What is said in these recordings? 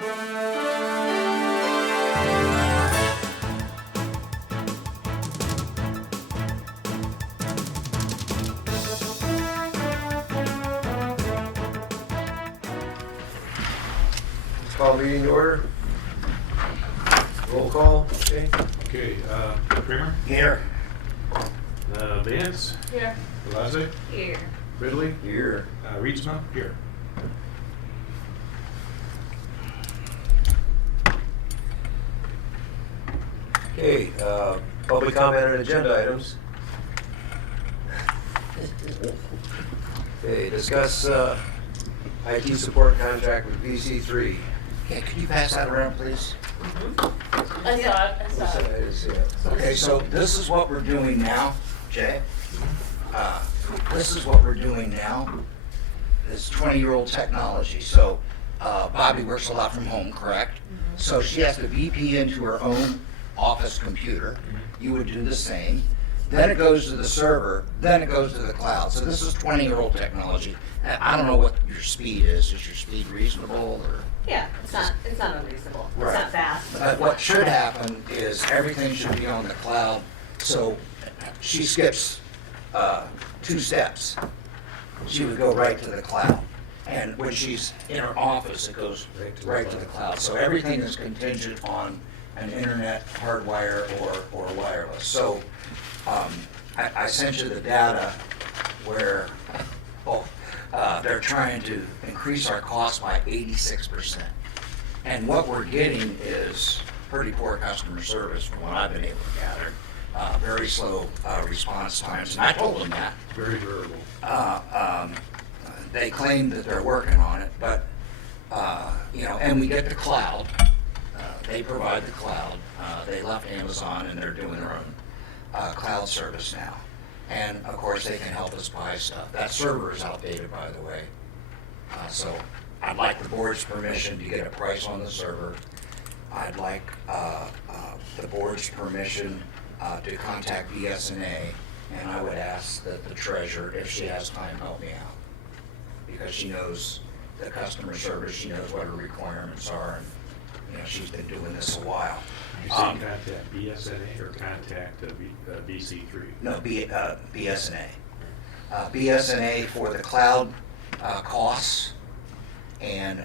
Call meeting to order. Roll call. Okay, Kramer? Here. Vance? Here. Velazquez? Here. Ridley? Here. Reedsma? Here. Okay, public comment on agenda items. Okay, discuss IT support contract with VC3. Okay, could you pass that around, please? I saw it. I saw it. I didn't see it. Okay, so this is what we're doing now, Jay. This is what we're doing now. It's 20-year-old technology. So Bobby works a lot from home, correct? So she has to VP into her own office computer. You would do the same. Then it goes to the server. Then it goes to the cloud. So this is 20-year-old technology. I don't know what your speed is. Is your speed reasonable or? Yeah, it's not unreasonable. Right. It's not fast. But what should happen is everything should be on the cloud, so she skips 2 steps. She would go right to the cloud. And when she's in her office, it goes right to the cloud. So everything is contingent on an internet, hardwire, or wireless. So I sent you the data where they're trying to increase our cost by 86%. And what we're getting is pretty poor customer service from what I've been able to gather. Very slow response times, and I told them that. Very durable. They claim that they're working on it, but, and we get the cloud. They provide the cloud. They left Amazon and they're doing their own cloud service now. And of course, they can help us buy stuff. That server is outdated, by the way. So I'd like the board's permission to get a price on the server. I'd like the board's permission to contact BSNA, and I would ask that the treasurer, if she has time, help me out. Because she knows the customer service, she knows what her requirements are, and she's been doing this a while. You say contact BSNA or contact BC3? No, BSNA. BSNA for the cloud costs, and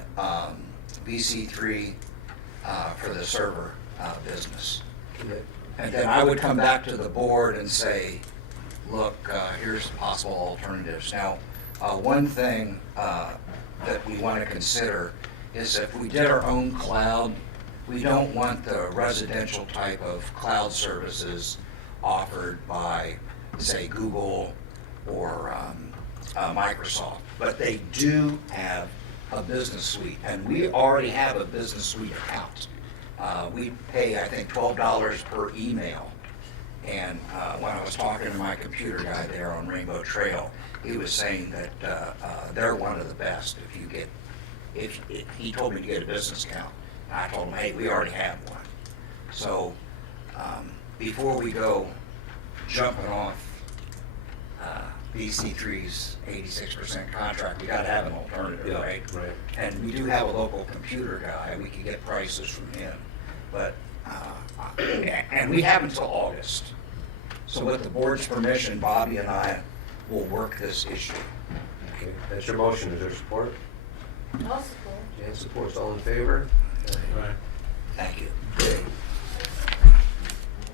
BC3 for the server business. And then I would come back to the board and say, look, here's possible alternatives. Now, one thing that we want to consider is if we did our own cloud, we don't want the residential type of cloud services offered by, say, Google or Microsoft. But they do have a business suite, and we already have a business suite account. We pay, I think, $12 per email. And when I was talking to my computer guy there on Rainbow Trail, he was saying that they're one of the best. If he told me to get a business account, I told him, hey, we already have one. So before we go jumping off BC3's 86% contract, we got to have an alternative, right? Right. And we do have a local computer guy. We could get prices from him. But, and we have until August. So with the board's permission, Bobby and I will work this issue. Okay, that's your motion. Is there support? I'll support. Jan supports. All in favor? Right. Thank you. Okay.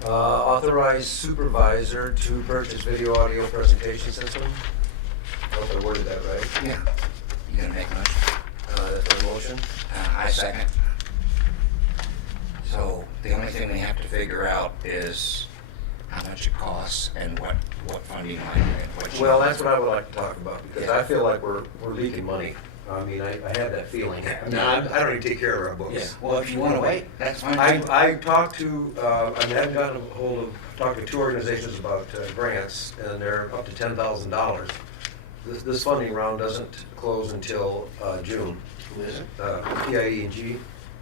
Authorize supervisor to purchase video audio presentation system. I hope I worded that right. Yeah. You gonna make a motion? That's my motion. I second. So the only thing we have to figure out is how much it costs and what funding might be. Well, that's what I would like to talk about, because Yeah. I feel like we're leaking money. I mean, I have that feeling. I mean, I don't even take care of our books. Yeah, well, if you want to wait, that's fine. I talked to, I haven't gotten a hold of, talked to 2 organizations about grants, and they're up to $10,000. This funding round doesn't close until June. Who is it? PIE&G,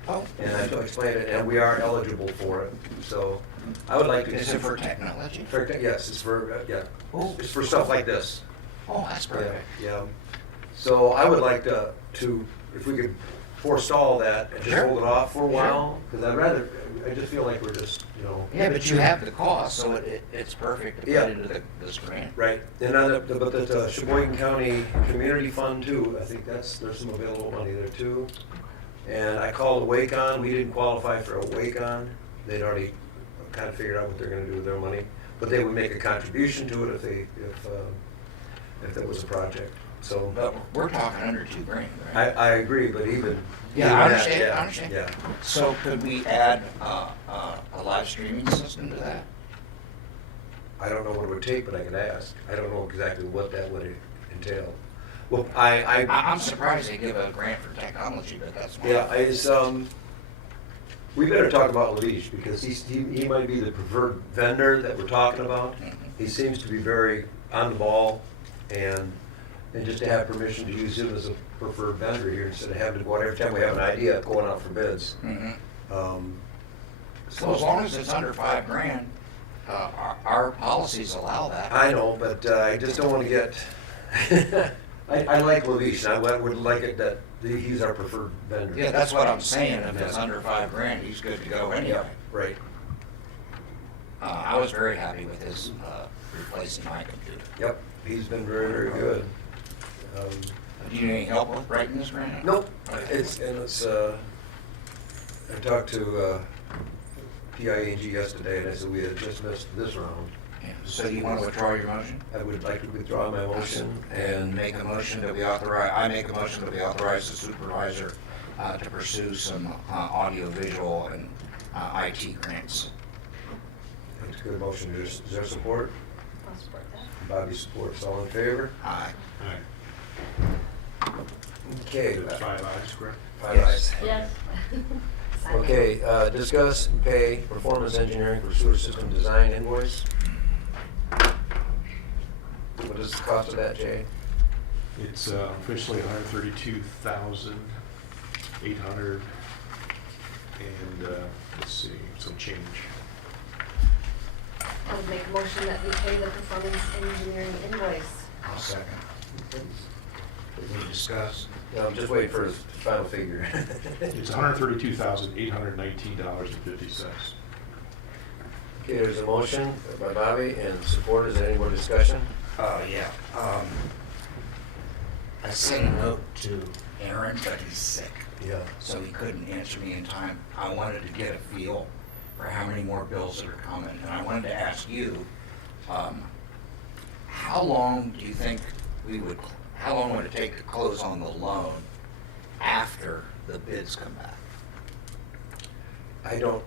Oh, and I explained it, and we are eligible for it. So I would like to. is it for technology? Yes, it's for, yeah, Oh, it's for stuff like this. oh, that's perfect. Yeah. So I would like to, if we could forestall that and just Sure. hold it off for a Sure. while, because I just feel like we're just, you know. Yeah, but you have the cost, so it's perfect to Yeah. put into this grant. Right, and on but the Sheboygan County Community Fund too, I think there's some available money there too. And I called Wacon, we didn't qualify for a Wacon, they'd already kind of figured out what they're gonna do with their money. But they would make a contribution to it if there was a project, so. But we're talking under $2,000, right? I agree, but even. Yeah, even I that, understand, yeah, I understand. Yeah, So could we add a live streaming system to that? I don't know what it would take, but I could ask. I don't know exactly what that would entail. Well, I'm surprised they give a grant for technology, but that's my. Yeah, we better talk about Lavish, because he might be the preferred vendor that we're talking about. Mhm. He seems to be very on the ball, and just to have permission to use him as a preferred vendor here, instead of having to go out every time we have an idea, going out for bids. Mhm. So So as long as it's under $5,000, our policies allow that. I know, but I just don't want to get, I like Lavish, and I would like it that he's our preferred vendor. Yeah, that's what I'm saying. If it's under $5,000, he's good to go anyway. Yeah, right. I was very happy with his replacing my computer. Yep, he's been very, very good. Do you need any help with writing this grant? Nope, I talked to PIAG yesterday, and I said we had just missed this round. Yeah. So you want to withdraw your motion? I would like to withdraw my motion And make a motion that we authorize, I make a motion that we authorize the supervisor to pursue some audio-visual and IT grants. That's a good motion. Is there support? I'll support that. Bobby supports. All in favor? Aye. All right. Okay. That's 5 ayes, correct? Five Yes. ayes. Yes. Sign it. Okay, discuss and pay performance engineering for sewer system design invoice. What is the cost of that, Jay? It's officially $132,800, and let's see, some change. I would make a motion that we pay the performance engineering invoice. I'll second. Any discuss? No, I'm just waiting for his final figure. It's $132,819.50. Okay, there's a motion by Bobby and support. Is there any more discussion? Yeah. I sent a note to Aaron, but he's sick, Yeah. so he couldn't answer me in time. I wanted to get a feel for how many more bills that are coming, and I wanted to ask you, how long do you think how long would it take to close on the loan after the bids come back? I don't,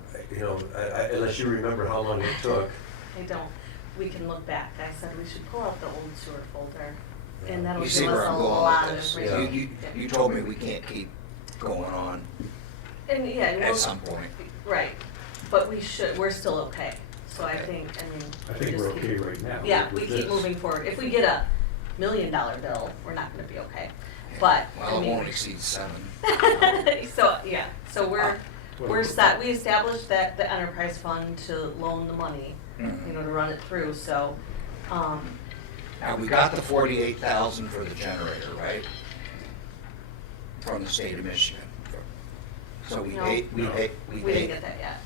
unless you remember how long it took. I don't. We can look back. I said we should pull out the old sewer folder, and that'll You give see us where a I'm going lot with of this. information. You told me we can't keep going on And yeah, and at we'll- some point. Right, but we're still okay. So I Okay. think, I think we we're just okay keep- right now. Yeah, with we keep this. moving forward. If we get a $1 million bill, we're not gonna be okay. But, Well, it won't exceed 7. So, yeah, so What we're about- set, we established that the enterprise fund to loan the money, Mhm. to run it through, so, Now, we got the 48,000 for the generator, right? From the state of Michigan. So we No. paid, No. we didn't get that yet.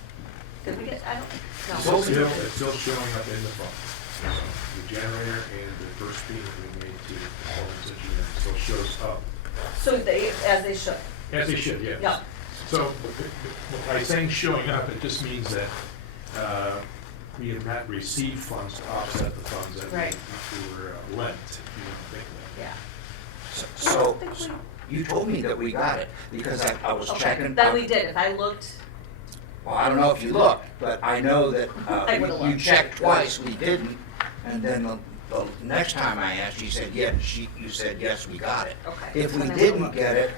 Did we get, I don't, It's no. still showing up in the fund. The generator and the first payment we made to performance engineering still shows up, So as they should. as they should, yes. Yeah. So by saying showing up, it just means that we have not received funds to offset the funds that Right. we were lent, if you want to think that. Yeah. So, I don't think you told me that we got it, because I was Okay, checking. then we did. If I looked, Well, I don't know if you looked, but I know that I would've you looked. checked twice, we didn't, and then the next time I asked, you said, you said, yes, we got it. Okay. If we Then I would've didn't looked. get it,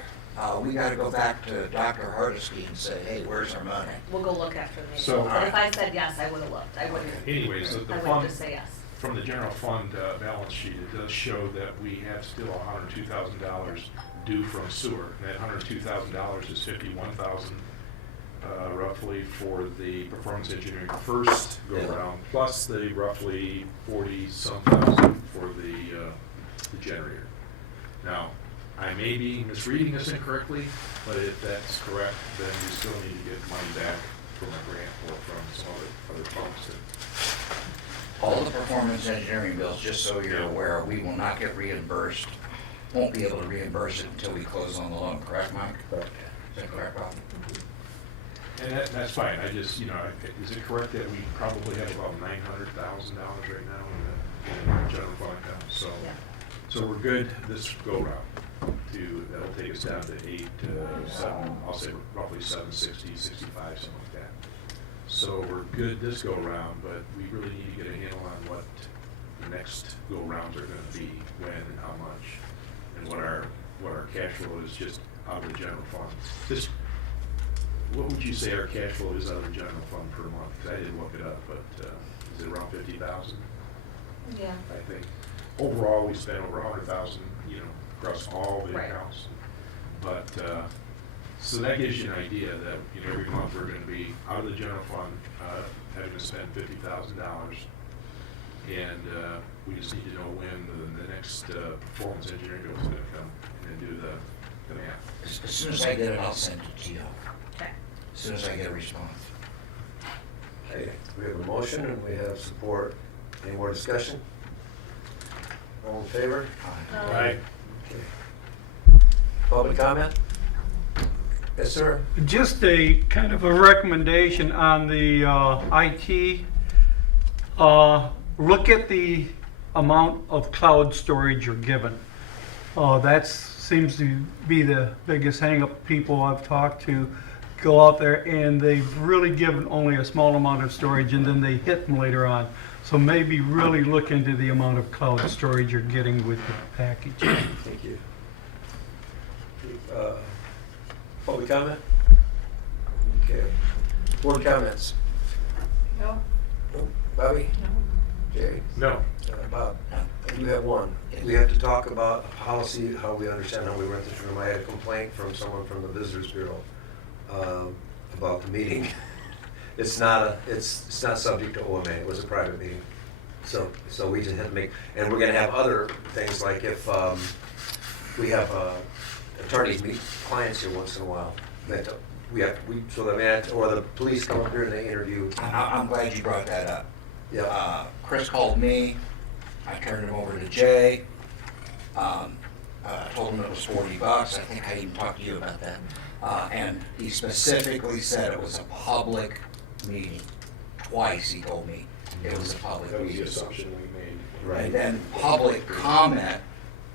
we gotta go back to Dr. Hardesty and say, hey, where's our money? we'll go look after the meeting. So- But if I said yes, I would've looked. I wouldn't, Anyways, the I wouldn't fund, just say yes. from the general fund balance sheet, it does show that we have still $102,000 due from sewer. And that $102,000 is $51,000 roughly for the performance engineering first go-around, plus the roughly 40-some thousand for the generator. Now, I I may be misreading this incorrectly, but if that's correct, then we still need to get money back from a grant or from some other funds. All the performance engineering bills, just so you're aware, we will not get reimbursed, won't be able to reimburse it until we close on the loan, correct, Mike? Correct. Is that correct, Bob? And that's fine, I just, is it correct that we probably have about $900,000 right now in the general fund account? So, Yeah. so we're good this go-round. That'll take us down to 8 to 7, I'll say roughly 760, 65, something like that. So we're good this go-round, but we really need to get a handle on what the next go-rounds are gonna be, when and how much, and what our cash flow is just out of the general fund. What would you say our cash flow is out of the general fund per month? 'Cause I didn't look it up, but is it around 50,000? Yeah. I think. Overall, we spent over 100,000, across all the Right. accounts. But, so that gives you an idea that, every month we're gonna be out of the general fund, having to spend $50,000. And, we just need to know when the next, performance engineering bill is gonna come and do the math. As soon as I get it, I'll send it to you, Okay. as soon as I get a response. Okay, we have a motion and we have support. Any more discussion? All in favor? Right? Okay. Public comment? Yes, sir. Just a kind of a recommendation on the IT. Look at the amount of cloud storage you're given. That seems to be the biggest hang-up people I've talked to. Go out there and they've really given only a small amount of storage and then they hit them later on. So maybe really look into the amount of cloud storage you're getting with the package. Thank you. Public comment? Okay. Board comments? No? No. Bobby? Jerry? No. Bob? I do have one. We have to talk about a policy, how we understand how we rent this room. I had a complaint from someone from the Visitors Bureau about the meeting. It's not subject to OMA. It was a private meeting. So we just had to make, and we're gonna have other things like if we have attorneys meet clients here once in a while. Or the police come up here and they interview. I'm glad you brought that up. Yeah. Chris called me, I turned him over to Jay, told him it was $40, I think I even talked to you about that. And he specifically said it was a public meeting. Twice he told me it was a public That was the meeting. assumption we made. Right. And then public comment,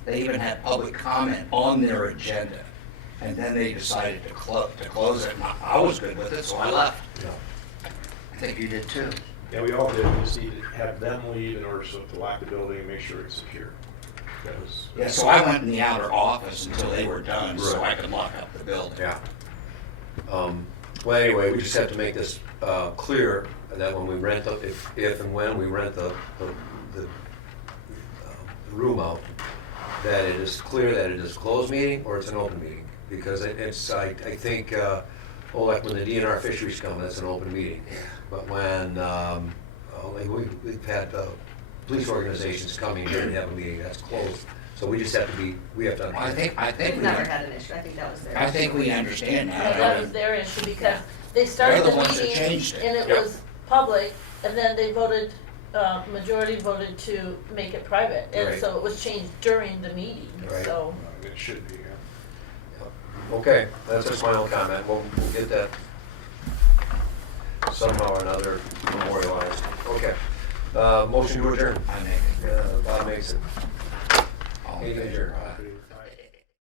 they even had public comment on their agenda. And then they decided to close it, and I was good with it, so I left. Yeah. I think you did too. Yeah, we all did. We just need to have them leave in order to lock the building and make sure it's secure. That was. Yeah, so I went in the outer office until they were done, so I could lock up the building. Yeah. Well, anyway, we just have to make this clear that when we rent, if and when we rent the room out, that it is clear that it is a closed meeting or it's an open meeting. Because I think, like when the DNR fisheries come, that's an open meeting. But when, like we've had police organizations coming here and have a meeting, that's closed. So we just have to we have to Well, understand. I think We've we, never had an issue. I think that was their I issue. think we understand No, that. that was their issue because they started They're the the ones that meeting changed it. and it Yep. was public and then they voted, majority voted to make it private. And Right. so it was changed during the meeting, Right. so. It should be, yeah. Okay, that's just my own comment. We'll get that somehow or another memorialized. Okay. Motion to adjourn. I make it. Bob makes it. All in Meeting favor? adjourned. Aye.